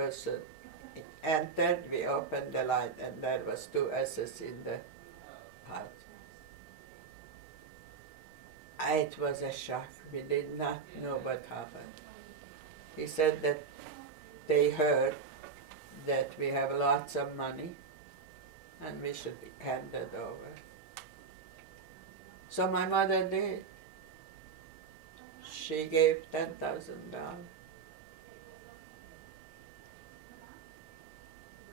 person entered, we opened the light, and there was 2 SS in the house. It was a shock. We did not know what happened. He said that they heard that we have lots of money and we should hand it over. So my mother did. She gave $10,000.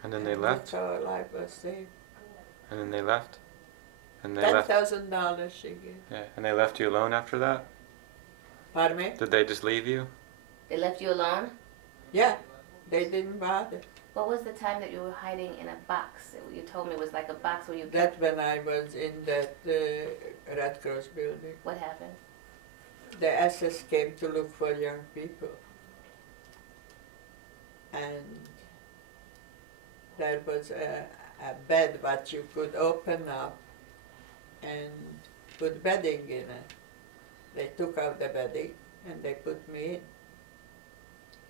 And then they left? So her life was saved. And then they left? And they $10,000 she gave. Yeah, and they left you alone after that? Pardon me? Did they just leave you? They left you alone? Yeah, they didn't bother. What was the time that you were hiding in a box? You told me it was like a box where you... That when I was in that Red Cross building. What happened? The SS came to look for young people. And there was a bed that you could open up and put bedding in it. They took out the bedding and they put me in.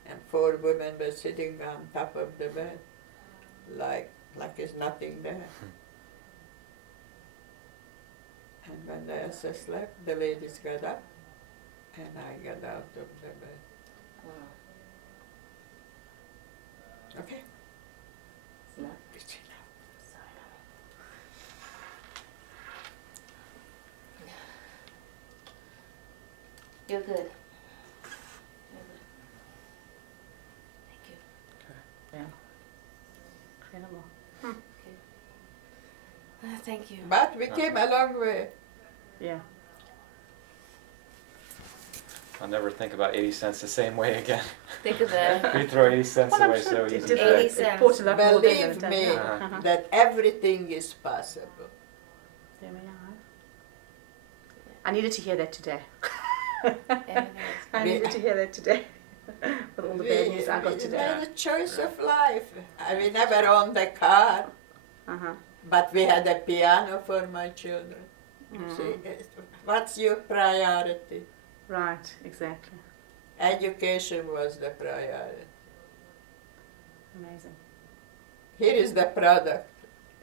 And 4 women were sitting on top of the bed, like there's nothing there. And when the SS left, the ladies got up, and I got out of the bed. Okay? It's not. You're good. Thank you. Yeah. Incredible. Okay. Thank you. But we came a long way. Yeah. I'll never think about 80 cents the same way again. Think of that. We throw 80 cents Well, I'm away sure so it easy. did. 80 It cents. brought a lot more than Believe it me does. Uh-huh. that everything is possible. There we are. I needed to hear that today. I needed to hear that today. With all the bad news I got today. We had a choice of life. We never owned a car, Uh-huh. but we had a piano for my children. Mm. See, what's your priority? Right, exactly. Education was the priority. Amazing. Here is the product.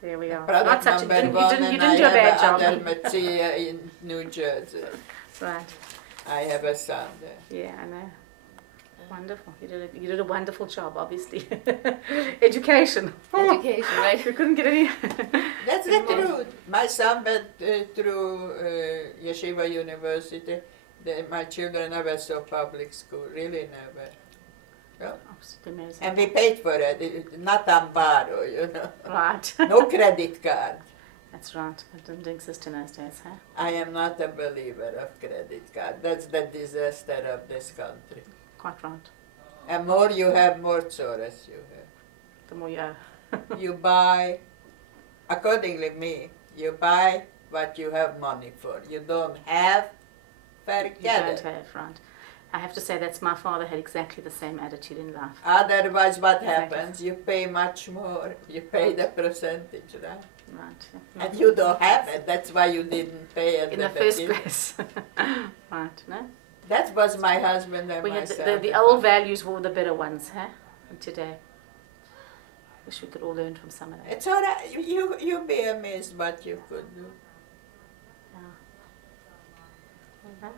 There we are. Product Not such a, number you one, didn't and do a I bad have job. a Dalmatia in New Jersey. Right. I have a son there. Yeah, I know. Wonderful. You did a wonderful job, obviously. Education. Education, right? You couldn't get any. That's the truth. My son went through Yeshivat University. My children never saw public school, really never. No? Absolutely amazing. And we paid for it, not on borrow, you know. Right. No credit card. That's right. It didn't exist in those days, huh? I am not a believer of credit card. That's the disaster of this country. Quite right. And more you have, more chores you have. The more you owe. You buy, accordingly me, you buy what you have money for. You don't have, forget You don't it. have, right. I have to say that's my father had exactly the same attitude in life. Otherwise what Exactly. happens? You pay much more. You pay the percentage, right? Right. Yeah. And you don't have it. That's why you didn't pay at In the the first beginning. place. Right, no? That was my husband and We had myself. the old values were the better ones, huh? And today. Wish we could all learn from some of that. It's all right. You'll be amazed what you could do. Yeah.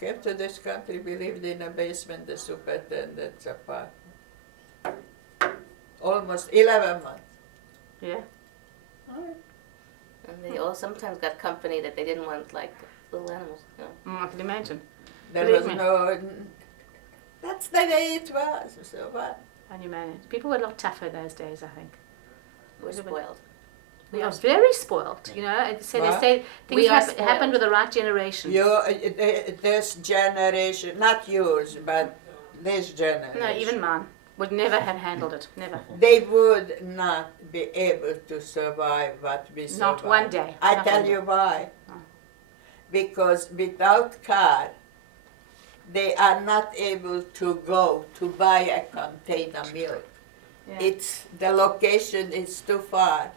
Came to this country, we lived in a basement, the superintendent's apartment. Almost 11 months. Yeah. And they all sometimes got company that they didn't want, like little animals. You know. I can imagine. There Believe was me. no. That's the way it was. So what? And you managed. People were a lot tougher those days, I think. We're spoiled. We are very spoiled, you know. So they What? say things We are spoiled. happened with the right generation. This generation, not yours, but this generation. No, even mine would never have handled it. Never. They would not be able to survive what we survived. Not one day. I Not tell one you day. why. Oh. Because without car, they are not able to go to buy a container milk. Yeah. The location is too far.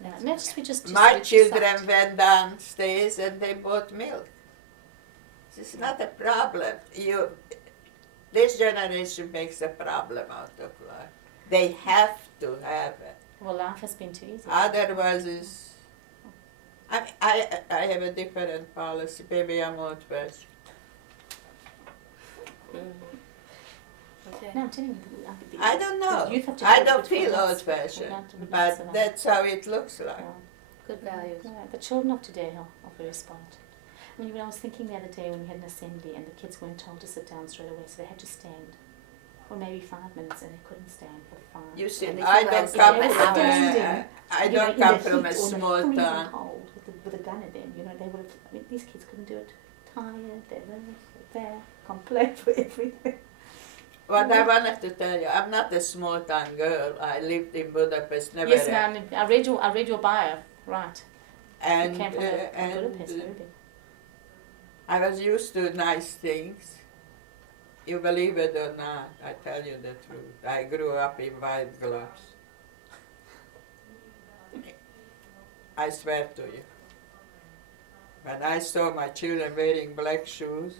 Yeah. And that's we just My we just children sucked. went downstairs and they bought milk. It's not a problem. This generation makes a problem out of life. They have to have it. Well, life has been too easy. Otherwise, I have a different policy. Maybe I'm old-fashioned. Okay. No, I'm telling you. I don't know. The youth have to I do don't it with feel nuts. old-fashioned, They don't do it with but nuts and that's how it looks like. all. Good values. Yeah, the children of today are very spoiled. I mean, when I was thinking the other day when we had an assembly and the kids weren't told to sit down straight away, so they had to stand for maybe 5 minutes and they couldn't stand for 5. You see, And they I feel don't like come it's from standing, a, I You know, don't in the come from heat a or in the small freezing town. cold with a gun at them, you know, they would have. I mean, these kids couldn't do it. Tired, they're there, can't play for everything. What I wanted to tell you, I'm not a small town girl. I lived in Budapest, never. Yes, ma'am. I read your bio, right? And, You came from Budapest, very big. I was used to nice things. You believe it or not, I tell you the truth. I grew up in white gloves. I swear to you. When I saw my children wearing black shoes,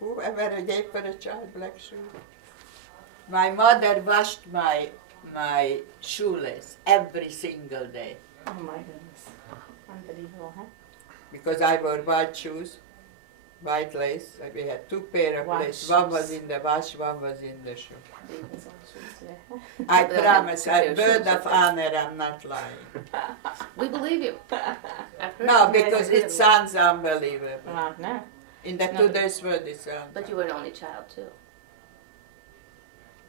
whoever gave for a child black shoes? My mother washed my shoelace every single day Oh my goodness, unbelievable, huh? because I wore white shoes, white lace. We had 2 pair of White lace. One was shoes. in the wash, one was in the shoe. Babies on shoes today. I Well, promise, they're I bird shoes, of okay. honor, I'm not lying. We believe you. I've heard No, it. because it sounds unbelievable. Right, no. In the No, but- today's world, it sounds. But you were an only child too.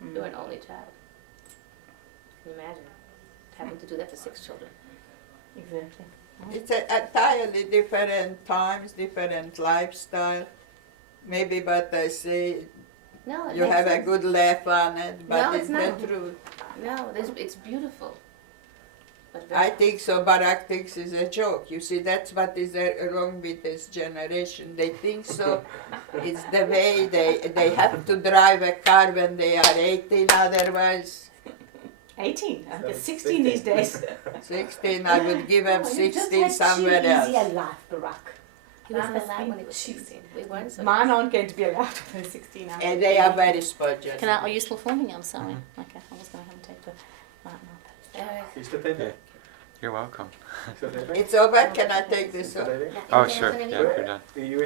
Mm. You were an only child. Can you imagine having to do that for 6 children? Exactly. It's entirely different times, different lifestyle. Maybe, but I say No, it you makes have a sense. good laugh on it, but No, it's it's the not. truth. No, it's beautiful. But I think so. Barack thinks it's a joke. You see, that's what is wrong with this generation. They think so. It's the way they have to drive a car when they are 18. Otherwise, 18. I think it's 16 these days. 16. I would give them Oh, you just 16 had somewhere too easy a else. life, Barack. he wasn't Life has allowed been when he was too- 16. We weren't so. Mine aren't going to be allowed when they're 16. And they are very spoiled. Can I? Are you still filming? I'm sorry. Okay, I was going to have to take the right now. All right. Is that baby? You're welcome. Is that baby? It's over. Can I take this off? Oh, sure. Yeah, you're done. You